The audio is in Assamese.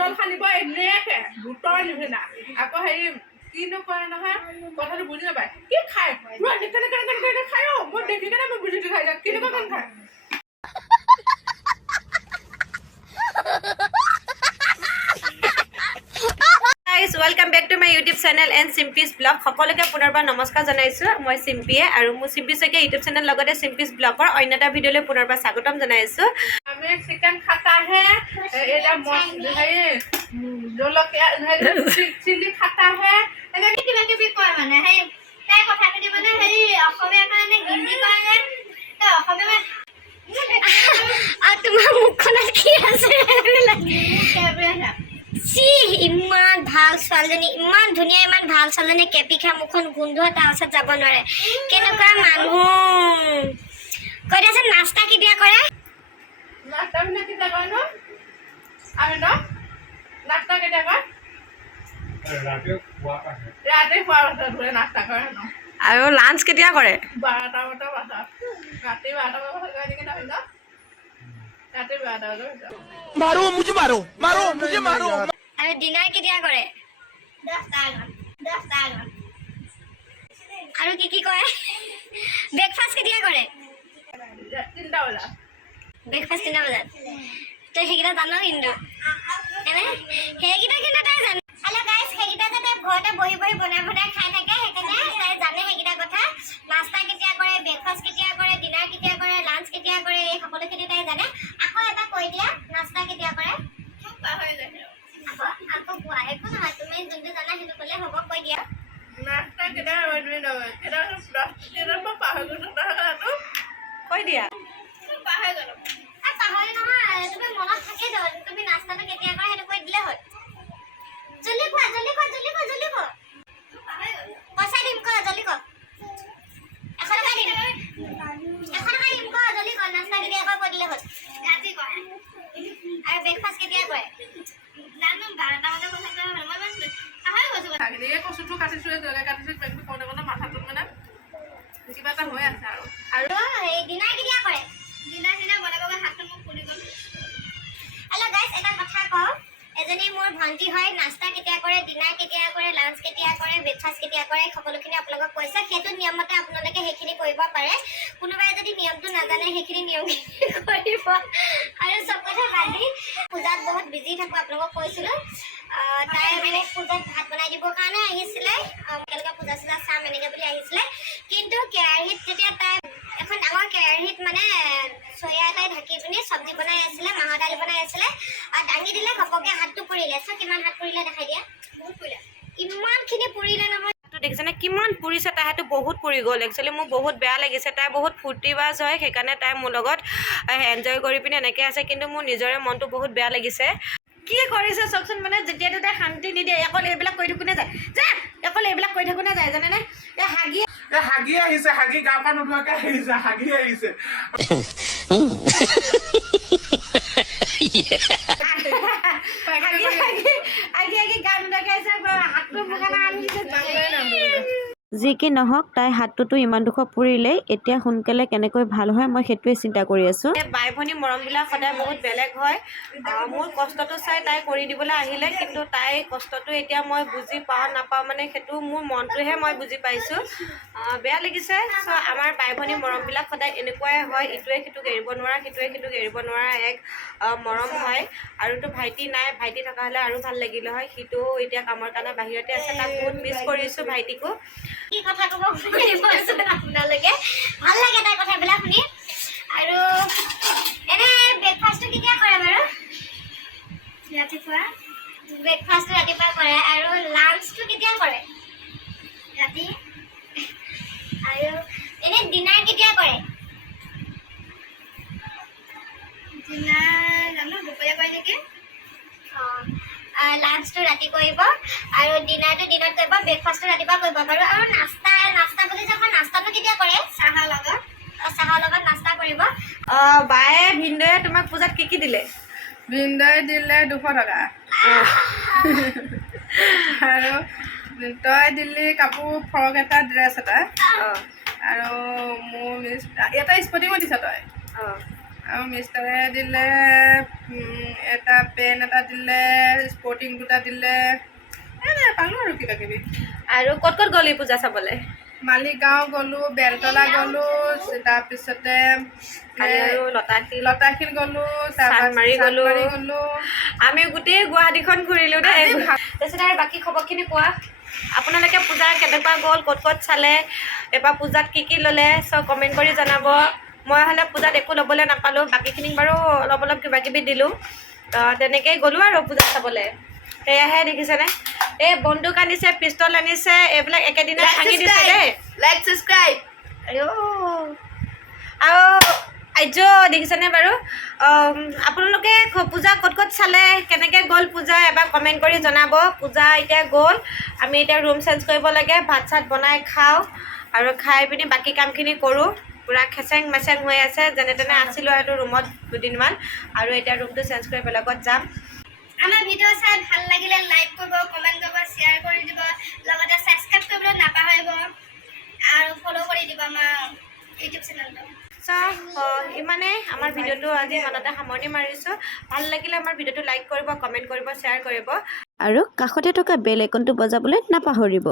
বটল খানিব এনেকে ভূতৰ নিচিনা আকৌ হেৰি কিনো কয় নহয় কথাটো বুজি নাপায় কি খায় কেনেকে খায় মই দেখি কেনে মই বুজি খাই যাওঁ কেনেকুৱা কেনে খায় welcome back to my YouTube channel and Simpi's blog सकलोके पुनर्बार नमस्कार जानाइछु मैं सिम्पीए और मो सिम्पी शइकिया यूट्यूब चैनल लगते सिम्पीज ब्लॉगर अन्य एटा भिडिओले पुनर्बार स्वागतम जानाइछु हमें चिकन खाता है एटा है जलकिया चिली खाता है एटा किबा किबि कय माने हे ताई কথা কই মানে হেই অসমীয়া মানে হিন্দি কয় নে তে অসমীয়া आ तुम्हार मुखखना की আছে केबे सी इमान ভাল ছোৱালীজনী ইমান ধুনীয়া ইমান ভাল ছোৱালীজনী কেপি খা মুখন গোন্ধ তাৰ ওচৰত যাব নোৱাৰে কেনেকুৱা মানুহ কৈ আছে নাস্তা কেতিয়া কৰে নাস্তা মানে কেতিয়া কৰে ন আমি ন নাস্তা কেতিয়া কৰে ৰাতে খোৱাৰ পাছত ধৰে নাস্তা কৰে ন আৰু লাঞ্চ কেতিয়া কৰে 12টা বজাৰ পাছত ৰাতি 12টা বজাৰ পাছত গৈ কিনে ন रात 12টা बजे मारो मुझे मारो আৰু ডিনাৰ কেতিয়া কৰে 10টা আৰু কি কৰে ব্ৰেকফাষ্ট কেতিয়া কৰে 3টা বজাত ব্ৰেকফাষ্ট 3টা বজাত তই সেইকেইটা জানো কিন্তু এনে সেইকেইটা কিন্তু তাই জানে হেল্ল' গাইজ সেইকেইটা যে তাই ঘৰতে বহি বহি বনাই খাই থাকে সেইকাৰণে তাই জানে সেইকেইটা কথা নাস্তা কেতিয়া কৰে ব্ৰেকফাষ্ট কেতিয়া কৰে ডিনাৰ কেতিয়া কৰে লাঞ্চ কেতিয়া কৰে এই সকলোখিনি তাই জানে আকৌ এটা কৈ দিয়া নাস্তা কেতিয়া কৰে পাহৰি যায় আকৌ কোৱা একো নহয় তুমি যোনটো জানা সেইটো ক'লে হ'ব কৈ দিয়া নাস্তা কেতিয়া হয় তুমি নহয় কেতিয়া পাহৰি গ'লো কথাটো কৈ দিয়া পাহৰি গ'লো পাহৰি নহয় তুমি মনত থাকে তুমি নাস্তাটো কেতিয়া কৰা সেইটো কৈ দিলে হ'ল জলদি কোৱা পইচা দিম কোৱা জলদি কোৱা 100 টকা দিম 100 টকা দিম কোৱা জলদি কোৱা নাস্তা কেতিয়া কৰা কৈ দিলে হ'ল ৰাতি কৰে আৰু ব্ৰেকফাষ্ট কেতিয়া কৰে জানো 12টা বজাত কথা কয় মই পাহৰি গৈছো কথাখিনি এই কচুটো কাটিছো জলে কাটিছো পেটটো কোনে মাথাটোত মানে কিবা এটা হৈ আছে আৰু এই ডিনাৰ কেতিয়া কৰে দিনা বনাবগে হাতটো মোক ফুলি গ'ল হেল্ল' গাইজ এটা কথা কওঁ এজনী মোৰ ভণ্টি হয় নাস্তা কেতিয়া কৰে ডিনাৰ কেতিয়া কৰে লাঞ্চ কেতিয়া কৰে ব্ৰেকফাষ্ট কেতিয়া কৰে সকলোখিনি আপোনালোকক কৈছে সেইটো নিয়মতে আপোনালোকে সেইখিনি কৰিব পাৰে কোনোবাই যদি নিয়মটো নাজানে সেইখিনি নিয়ম কৰিব আৰু চব কথা বাদ পূজাত বহুত বিজি থাকোঁ আপোনালোকক কৈছিলোঁ তাই মানে পূজাত ভাত বনাই দিবৰ কাৰণে আহিছিলে কেনেকুৱা পূজা চূজা চাম এনেকৈ বুলি আহিছিলে কিন্তু কেৰাহীত যেতিয়া তাই এখন ডাঙৰ কেৰাহীত মানে চয়া এটাই ঢাকি পিনি চব্জি বনাই আছিলে মাহৰ দালি বনাই আছিলে আৰু দাঙি দিলে ঘপককৈ হাতটো পুৰিলে চব কিমান হাত পুৰিলে দেখাই দিয়া বহুত পুৰিলে ইমানখিনি পুৰিলে নহয় দেখিছেনে কিমান পুৰিছে তাই হাতটো বহুত পুৰি গ'ল একচুৱেলি মোৰ বহুত বেয়া লাগিছে তাই বহুত ফূৰ্তিবাজ হয় সেইকাৰণে তাই মোৰ লগত এনজয় কৰি পিনি এনেকৈ আছে কিন্তু মোৰ নিজৰে মনটো বহুত বেয়া লাগিছে কি কৰিছে চাওকচোন মানে যেতিয়া তাই শান্তি নিদিয়ে অকল এইবিলাক কৰি থাকোঁ নাযায় অকল এইবিলাক কৰি থাকোঁ নাযায় জানেনে হাগি আহিছে হাগি গা পা নোধোৱাকে আহিছে হাগি আহিছে যি কি নহওক তাই হাতটোতো ইমান দুখ পুৰিলেই এতিয়া সোনকালে কেনেকৈ ভাল হয় মই সেইটোৱে চিন্তা কৰি আছোঁ বাই ভনী মৰমবিলাক সদায় বহুত বেলেগ হয় মোৰ কষ্টটো চাই তাই কৰি দিবলৈ আহিলে কিন্তু তাই কষ্টটো এতিয়া মই বুজি পাওঁ নাপাওঁ মানে সেইটো মোৰ মনটোহে মই বুজি পাইছোঁ বেয়া লাগিছে চ' আমাৰ বাই ভনী মৰমবিলাক সদায় এনেকুৱাই হয় ইটোৱে সিটোক এৰিব নোৱাৰা সিটোৱে সিটোক এৰিব নোৱাৰা এক মৰম হয় আৰুতো ভাইটি নাই ভাইটি থকা হ'লে আৰু ভাল লাগিলে হয় সিটো এতিয়া কামৰ কাৰণে বাহিৰতে আছে তাক বহুত মিছ কৰিছোঁ ভাইটিকো কি কথা ক'ব আপোনালোকে ভাল লাগে তাই কথাবিলাক শুনি আৰু এনে ব্ৰেকফাষ্টটো কেতিয়া কৰে বাৰু ৰাতিপুৱা ব্ৰেকফাষ্টটো ৰাতিপুৱা কৰে আৰু লাঞ্চটো কেতিয়া কৰে ৰাতি আৰু এনে ডিনাৰ কেতিয়া কৰে দিনা জানো দুপৰীয়া কৰে নেকি লাঞ্চটো ৰাতি কৰিব আৰু ডিনাৰটো দিনত কৰিব ব্ৰেকফাষ্টটো ৰাতিপুৱা কৰিব বাৰু আৰু নাস্তা বুলি যে আমাৰ নাস্তাটো কেতিয়া কৰে চাহৰ লগত নাস্তা কৰিব বায়ে ভিনদেউয়ে তোমাক পূজাত কি দিলে ভিনদেউয়ে দিলে 200 টকা আৰু তই দিল্লী কাপোৰ ফ্ৰক এটা ড্ৰেছ এটা আৰু মোৰ এটা স্পৰ্টিঙো দিছ তই আৰু মিষ্টাৰে দিলে এটা পেন এটা দিলে, স্পৰ্টিং দুটা দিলে, এনে পালোঁ আৰু কিবা কিবি। আৰু ক'ত ক'ত গ'লি পূজা চাবলৈ? মালিগাঁও গ'লোঁ, বেলতলা গ'লোঁ, তাৰপিছতে আৰু লতাশিল লতাশিল গ'লোঁ, চান্দমাৰি গ'লোঁ। গ'লোঁ। আমি গোটেই গুৱাহাটীখন ঘূৰিলোঁ দেই। তাৰপিছত আৰু বাকী খবৰখিনি কোৱা। আপোনালোকে পূজা কেনেকুৱা গ'ল, ক'ত ক'ত চালে, এবাৰ পূজাত কি কি ল'লে, চব কমেণ্ট কৰি জনাব। মই হ'লে পূজাত একো ল'বলৈ নাপালোঁ, বাকীখিনিক বাৰু অলপ অলপ কিবা কিবি দিলোঁ। তেনেকেই গ'লোঁ আৰু পূজা চাবলৈ। সেয়াহে দেখিছেনে, এই বন্দুক আনিছে, পিষ্টল আনিছে, এইবিলাক একেদিনাই ভাঙি দিছে দেই। Like subscribe. আৰু আৰ্য দেখিছেনে বাৰু? আপোনালোকে পূজা ক'ত ক'ত চালে, কেনেকৈ গ'ল পূজা, এবাৰ কমেণ্ট কৰি জনাব। পূজা এতিয়া গ'ল, আমি এতিয়া ৰুম চেঞ্জ কৰিব লাগে, ভাত চাত বনাই খাওঁ আৰু খাই পিনি বাকী কামখিনি কৰোঁ। পূৰা খেচেং মেচেং হৈ আছে, যেনে তেনে আছিলোঁ আৰু ৰুমত দুদিনমান, আৰু এতিয়া ৰুমটো চেঞ্জ কৰি বেলেগত যাম। আমাৰ ভিডিঅ' চাই ভাল লাগিলে লাইক কৰিব, কমেণ্ট কৰিব, শ্বেয়াৰ কৰি দিব, লগতে ছাবস্ক্ৰাইব কৰিবলৈ নাপাহৰিব আৰু ফ'ল' কৰি দিব আমাৰ ইউটিউব চেনেলটো। ইমানে আমাৰ ভিডিঅ'টো আজি ইমানতে সামৰণি মাৰিছোঁ। ভাল লাগিলে আমাৰ ভিডিঅ'টো লাইক কৰিব, কমেণ্ট কৰিব, শ্বেয়াৰ কৰিব আৰু কাষতে থকা বেল আইকনটো বজাবলৈ নাপাহৰিব।